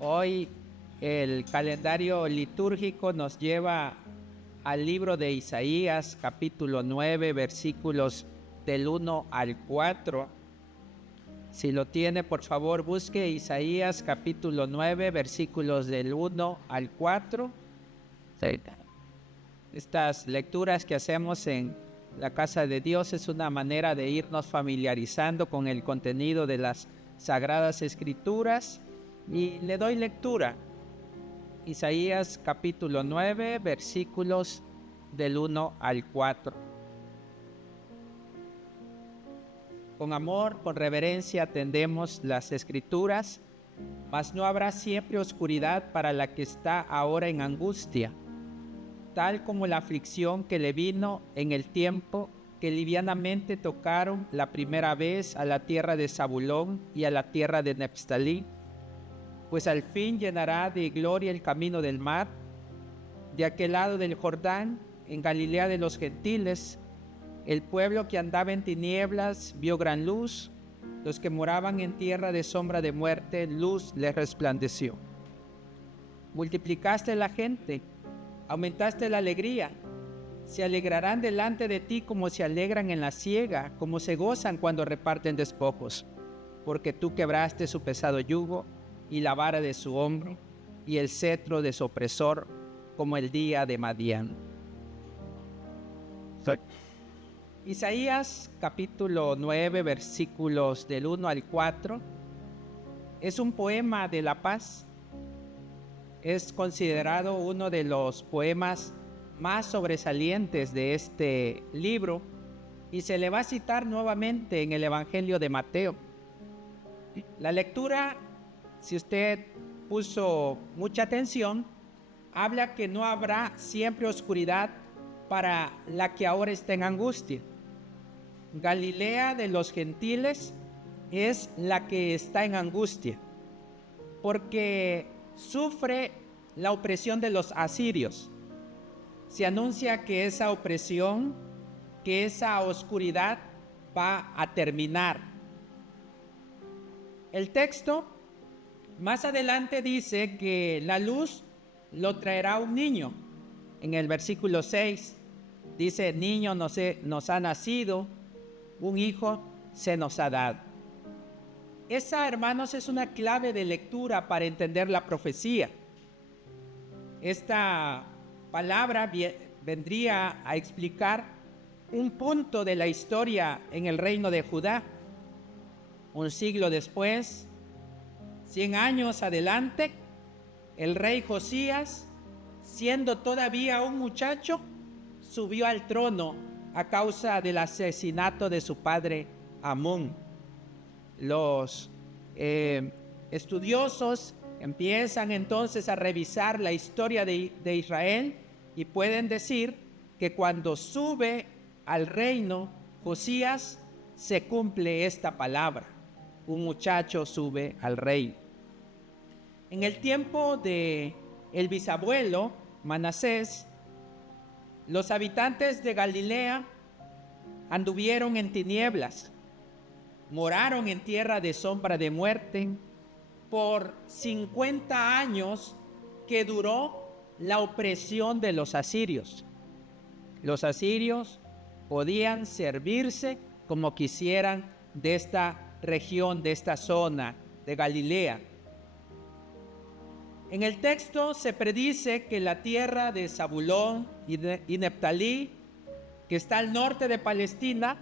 Hoy el calendario litúrgico nos lleva al libro de Isaías, capítulo 9, versículos del 1 al 4. Si lo tiene, por favor, busque Isaías, capítulo 9, versículos del 1 al 4. Sí. Estas lecturas que hacemos en la casa de Dios es una manera de irnos familiarizando con el contenido de las Sagradas Escrituras. Y le doy lectura. Isaías capítulo 9, versículos del 1 al 4. Con amor, con reverencia atendemos las Escrituras, mas no habrá siempre oscuridad para la que está ahora en angustia, tal como la aflicción que le vino en el tiempo que livianamente tocaron la primera vez a la tierra de Zabulón y a la tierra de Neftalí, pues al fin llenará de gloria el camino del mar. De aquel lado del Jordán, en Galilea de los gentiles, el pueblo que andaba en tinieblas vio gran luz. Los que moraban en tierra de sombra de muerte, luz les resplandeció. Multiplicaste la gente, aumentaste la alegría. Se alegrarán delante de ti como se alegran en la siega, como se gozan cuando reparten despojos, porque tú quebraste su pesado yugo y la vara de su hombro, y el cetro de su opresor, como el día de Madián. Isaías capítulo 9, versículos del 1 al 4, es un poema de la paz. Es considerado uno de los poemas más sobresalientes de este libro, y se le va a citar nuevamente en el Evangelio de Mateo. La lectura, si usted puso mucha atención, habla que no habrá siempre oscuridad para la que ahora está en angustia. Galilea de los gentiles es la que está en angustia, porque sufre la opresión de los asirios. Se anuncia que esa opresión, que esa oscuridad va a terminar. El texto más adelante dice que la luz lo traerá un niño. En el versículo 6 dice: niño nos ha nacido, un hijo se nos ha dado. Esa, hermanos, es una clave de lectura para entender la profecía. Esta palabra vendría a explicar un punto de la historia en el reino de Judá. Un siglo después, 100 años adelante, el rey Josías, siendo todavía un muchacho, subió al trono a causa del asesinato de su padre Amón. Los estudiosos empiezan entonces a revisar la historia de Israel y pueden decir que cuando sube al reino Josías, se cumple esta palabra: un muchacho sube al reino. En el tiempo de el bisabuelo Manasés, los habitantes de Galilea anduvieron en tinieblas, moraron en tierra de sombra de muerte por 50 años que duró la opresión de los asirios. Los asirios podían servirse como quisieran de esta región, de esta zona de Galilea. En el texto se predice que la tierra de Zabulón y Neftalí, que está al norte de Palestina,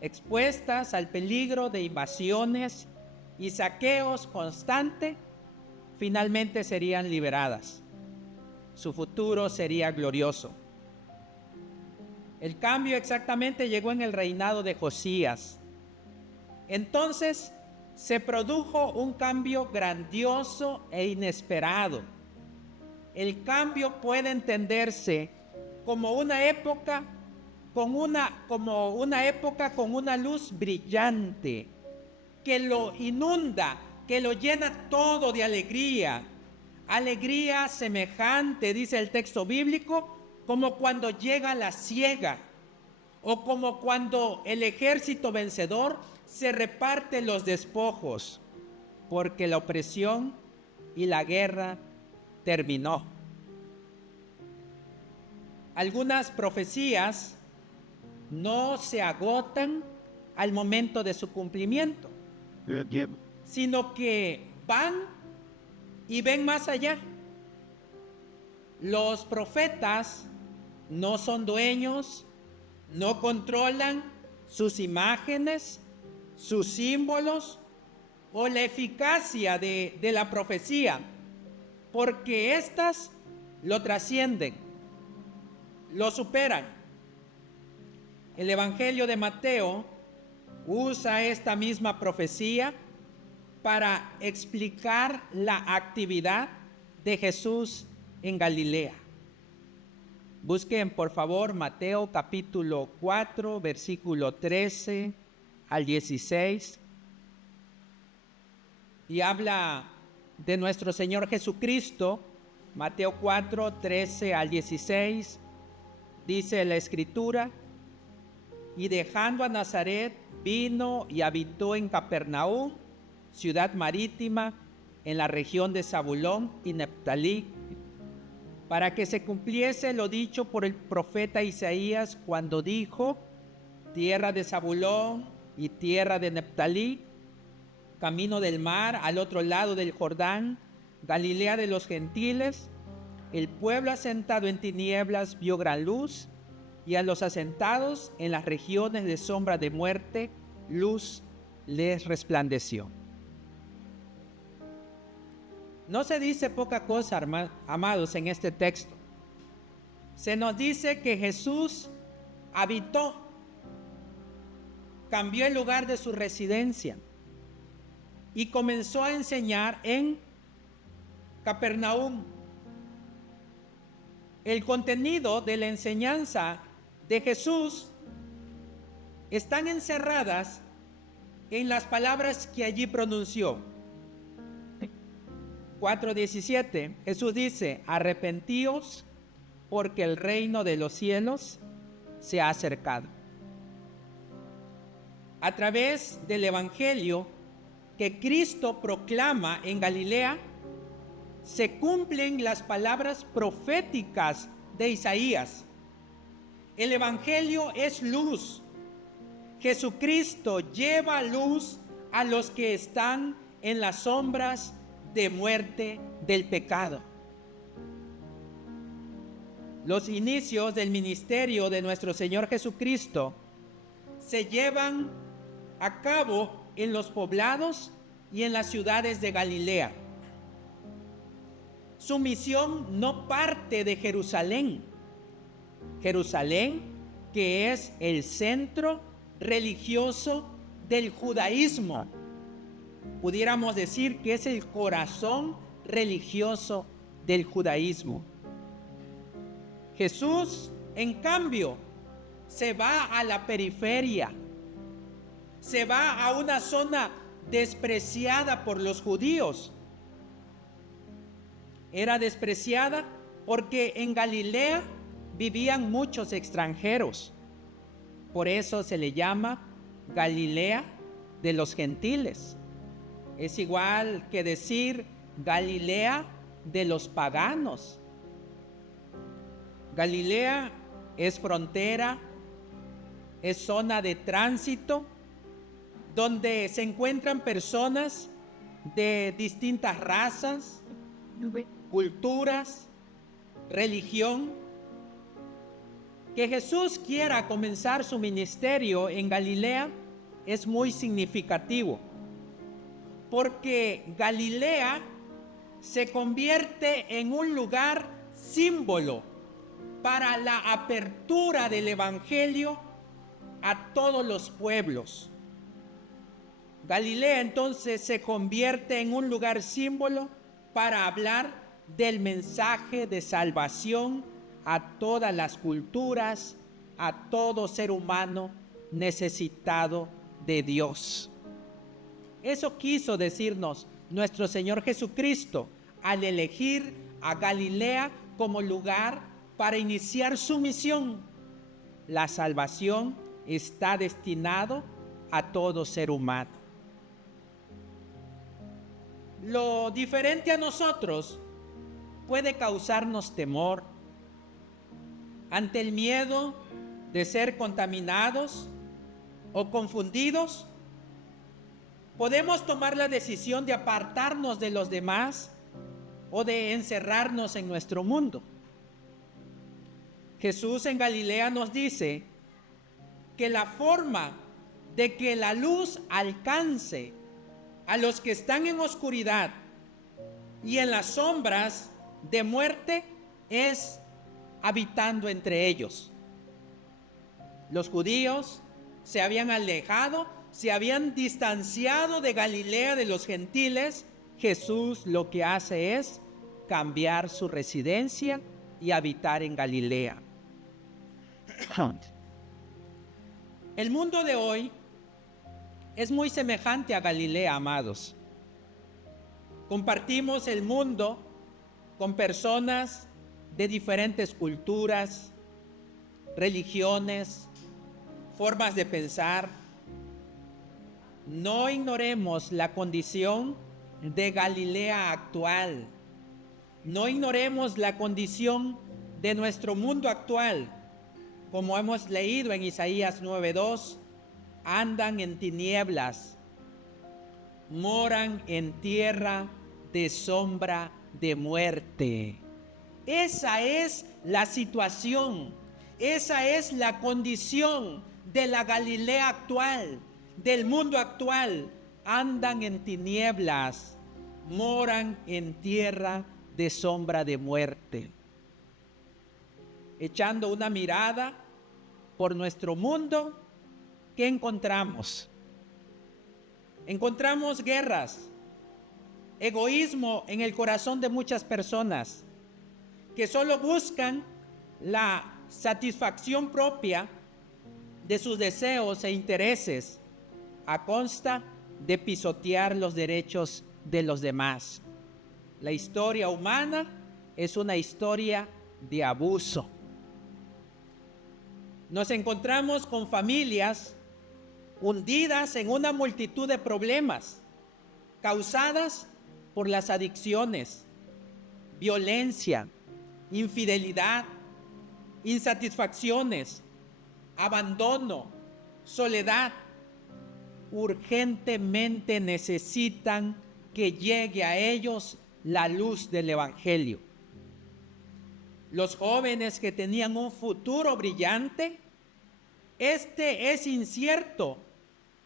expuestas al peligro de invasiones y saqueos constantes, finalmente serían liberadas. Su futuro sería glorioso. El cambio exactamente llegó en el reinado de Josías. Entonces se produjo un cambio grandioso e inesperado. El cambio puede entenderse como una época con una luz brillante que lo inunda, que lo llena todo de alegría. Alegría semejante, dice el texto bíblico, como cuando llega la siega, o como cuando el ejército vencedor se reparte los despojos, porque la opresión y la guerra terminó. Algunas profecías no se agotan al momento de su cumplimiento, sino que van y ven más allá. Los profetas no son dueños, no controlan sus imágenes, sus símbolos o la eficacia de la profecía, porque éstas lo trascienden, lo superan. El Evangelio de Mateo usa esta misma profecía para explicar la actividad de Jesús en Galilea. Busquen por favor Mateo capítulo 4, versículo 13 al 16. Y habla de nuestro Señor Jesucristo. Mateo 4, 13 al 16. Dice la Escritura: y dejando a Nazaret, vino y habitó en Capernaum, ciudad marítima, en la región de Zabulón y Neftalí, para que se cumpliese lo dicho por el profeta Isaías cuando dijo: tierra de Zabulón y tierra de Neftalí, camino del mar al otro lado del Jordán, Galilea de los gentiles, el pueblo asentado en tinieblas vio gran luz, y a los asentados en las regiones de sombra de muerte, luz les resplandeció. No se dice poca cosa, amados, en este texto. Se nos dice que Jesús habitó, cambió el lugar de su residencia y comenzó a enseñar en Capernaum. El contenido de la enseñanza de Jesús están encerradas en las palabras que allí pronunció. 4:17, Jesús dice: arrepentíos porque el reino de los cielos se ha acercado. A través del Evangelio que Cristo proclama en Galilea, se cumplen las palabras proféticas de Isaías. El Evangelio es luz. Jesucristo lleva luz a los que están en las sombras de muerte del pecado. Los inicios del ministerio de nuestro Señor Jesucristo se llevan a cabo en los poblados y en las ciudades de Galilea. Su misión no parte de Jerusalén. Jerusalén, que es el centro religioso del judaísmo. Pudiéramos decir que es el corazón religioso del judaísmo. Jesús, en cambio, se va a la periferia, se va a una zona despreciada por los judíos. Era despreciada porque en Galilea vivían muchos extranjeros. Por eso se le llama Galilea de los gentiles. Es igual que decir Galilea de los paganos. Galilea es frontera, es zona de tránsito, donde se encuentran personas de distintas razas, culturas, religión. Que Jesús quiera comenzar su ministerio en Galilea es muy significativo, porque Galilea se convierte en un lugar símbolo para la apertura del Evangelio a todos los pueblos. Galilea entonces se convierte en un lugar símbolo para hablar del mensaje de salvación a todas las culturas, a todo ser humano necesitado de Dios. Eso quiso decirnos nuestro Señor Jesucristo al elegir a Galilea como lugar para iniciar su misión. La salvación está destinado a todo ser humano. lo diferente a nosotros puede causarnos temor. Ante el miedo de ser contaminados o confundidos, podemos tomar la decisión de apartarnos de los demás o de encerrarnos en nuestro mundo. Jesús en Galilea nos dice que la forma de que la luz alcance a los que están en oscuridad y en las sombras de muerte es habitando entre ellos. Los judíos se habían alejado, se habían distanciado de Galilea, de los gentiles. Jesús lo que hace es cambiar su residencia y habitar en Galilea. El mundo de hoy es muy semejante a Galilea, amados. Compartimos el mundo con personas de diferentes culturas, religiones, formas de pensar. No ignoremos la condición de Galilea actual. No ignoremos la condición de nuestro mundo actual. Como hemos leído en Isaías 9:2, andan en tinieblas, moran en tierra de sombra de muerte. Esa es la situación, esa es la condición de la Galilea actual, del mundo actual. Andan en tinieblas, moran en tierra de sombra de muerte. Echando una mirada por nuestro mundo, ¿qué encontramos? Encontramos guerras, egoísmo en el corazón de muchas personas que solo buscan la satisfacción propia de sus deseos e intereses a costa de pisotear los derechos de los demás. La historia humana es una historia de abuso. Nos encontramos con familias hundidas en una multitud de problemas causadas por las adicciones, violencia, infidelidad, insatisfacciones, abandono, soledad. Urgentemente necesitan que llegue a ellos la luz del Evangelio. Los jóvenes que tenían un futuro brillante, este es incierto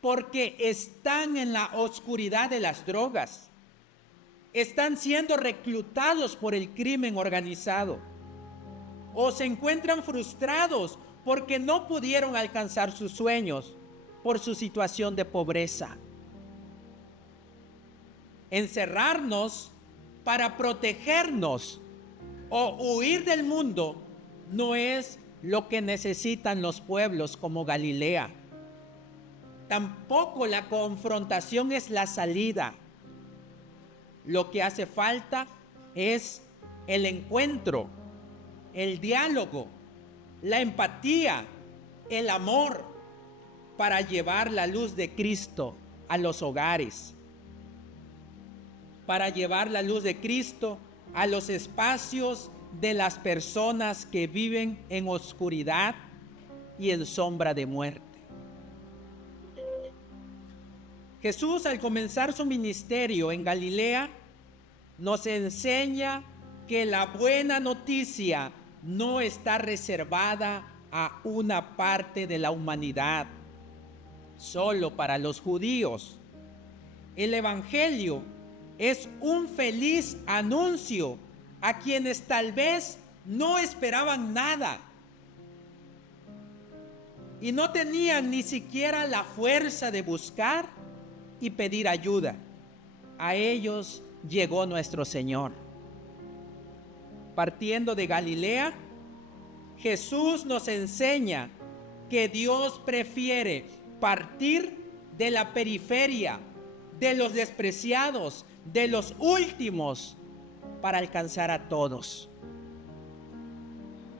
porque están en la oscuridad de las drogas. Están siendo reclutados por el crimen organizado o se encuentran frustrados porque no pudieron alcanzar sus sueños por su situación de pobreza. Encerrarnos para protegernos o huir del mundo no es lo que necesitan los pueblos como Galilea. Tampoco la confrontación es la salida. Lo que hace falta es el encuentro, el diálogo, la empatía, el amor para llevar la luz de Cristo a los hogares, para llevar la luz de Cristo a los espacios de las personas que viven en oscuridad y en sombra de muerte. Jesús, al comenzar su ministerio en Galilea, nos enseña que la buena noticia no está reservada a una parte de la humanidad, solo para los judíos. El Evangelio es un feliz anuncio a quienes tal vez no esperaban nada y no tenían ni siquiera la fuerza de buscar y pedir ayuda. A ellos llegó nuestro Señor. Partiendo de Galilea, Jesús nos enseña que Dios prefiere partir de la periferia, de los despreciados, de los últimos, para alcanzar a todos.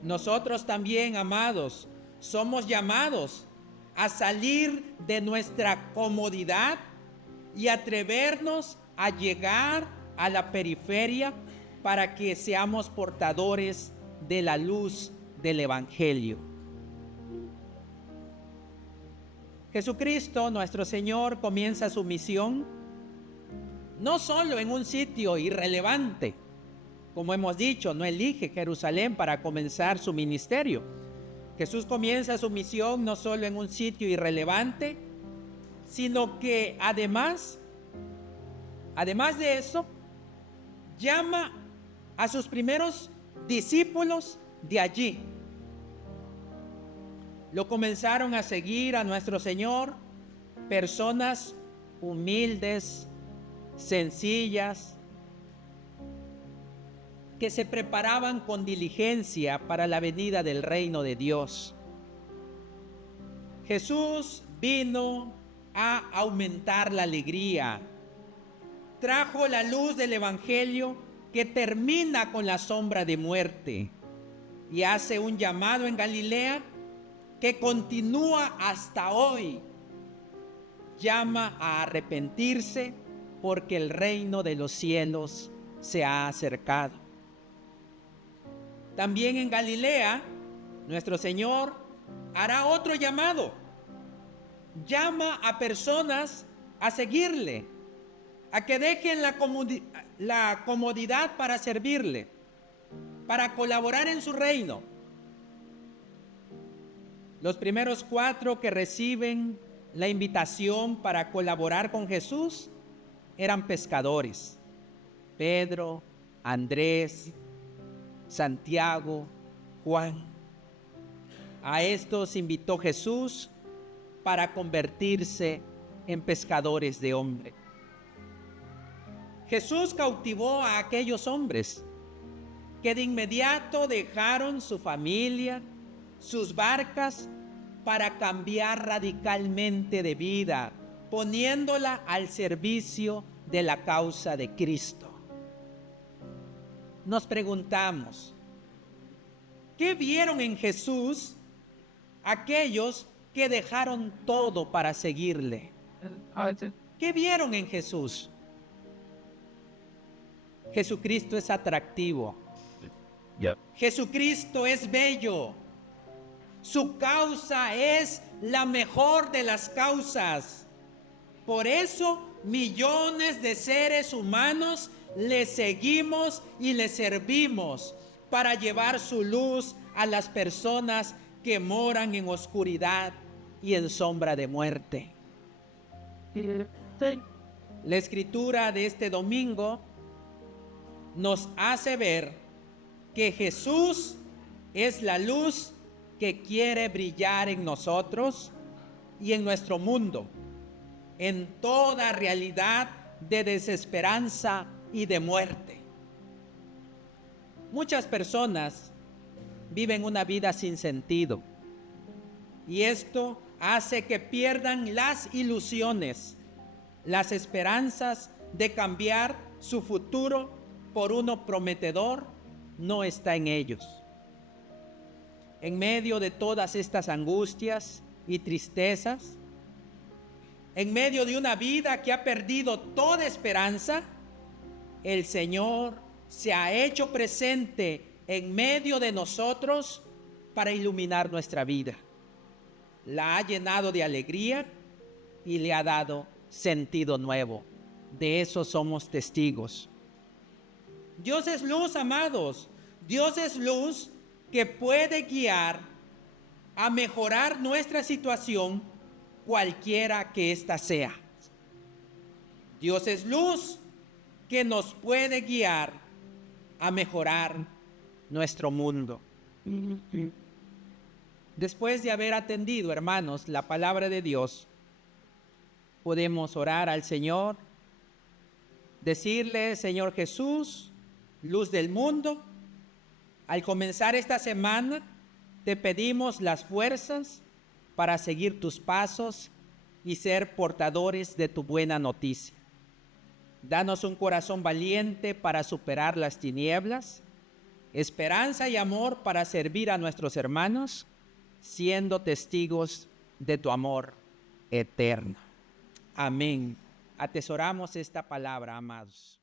Nosotros también, amados, somos llamados a salir de nuestra comodidad y atrevernos a llegar a la periferia para que seamos portadores de la luz del Evangelio. Jesucristo, nuestro Señor, comienza su misión no solo en un sitio irrelevante. Como hemos dicho, no elige Jerusalén para comenzar su ministerio. Jesús comienza su misión no solo en un sitio irrelevante, sino que además de eso, llama a sus primeros discípulos de allí. Lo comenzaron a seguir a nuestro Señor personas humildes, sencillas, que se preparaban con diligencia para la venida del reino de Dios. Jesús vino a aumentar la alegría. Trajo la luz del Evangelio que termina con la sombra de muerte y hace un llamado en Galilea que continúa hasta hoy. Llama a arrepentirse porque el reino de los cielos se ha acercado. También en Galilea, nuestro Señor hará otro llamado. Llama a personas a seguirle, a que dejen la comodidad para servirle, para colaborar en su reino. Los primeros 4 que reciben la invitación para colaborar con Jesús eran pescadores: Pedro, Andrés, Santiago, Juan. A estos invitó Jesús para convertirse en pescadores de hombres. Jesús cautivó a aquellos hombres que de inmediato dejaron su familia, sus barcas, para cambiar radicalmente de vida, poniéndola al servicio de la causa de Cristo. Nos preguntamos, ¿qué vieron en Jesús aquellos que dejaron todo para seguirle? ¿Qué vieron en Jesús? Jesucristo es atractivo. Jesucristo es bello. Su causa es la mejor de las causas. Por eso millones de seres humanos le seguimos y le servimos para llevar su luz a las personas que moran en oscuridad y en sombra de muerte. La escritura de este domingo nos hace ver que Jesús es la luz que quiere brillar en nosotros y en nuestro mundo, en toda realidad de desesperanza y de muerte. Muchas personas viven una vida sin sentido y esto hace que pierdan las ilusiones, las esperanzas de cambiar su futuro por uno prometedor no está en ellos. En medio de todas estas angustias y tristezas, en medio de una vida que ha perdido toda esperanza, el Señor se ha hecho presente en medio de nosotros para iluminar nuestra vida. La ha llenado de alegría y le ha dado sentido nuevo. De eso somos testigos. Dios es luz, amados. Dios es luz que puede guiar a mejorar nuestra situación, cualquiera que ésta sea. Dios es luz que nos puede guiar a mejorar nuestro mundo. Después de haber atendido, hermanos, la palabra de Dios, podemos orar al Señor, decirle: Señor Jesús, luz del mundo, al comenzar esta semana, te pedimos las fuerzas para seguir tus pasos y ser portadores de tu buena noticia. Danos un corazón valiente para superar las tinieblas, esperanza y amor para servir a nuestros hermanos, siendo testigos de tu amor eterno. Amén. atesoramos esta palabra, amados.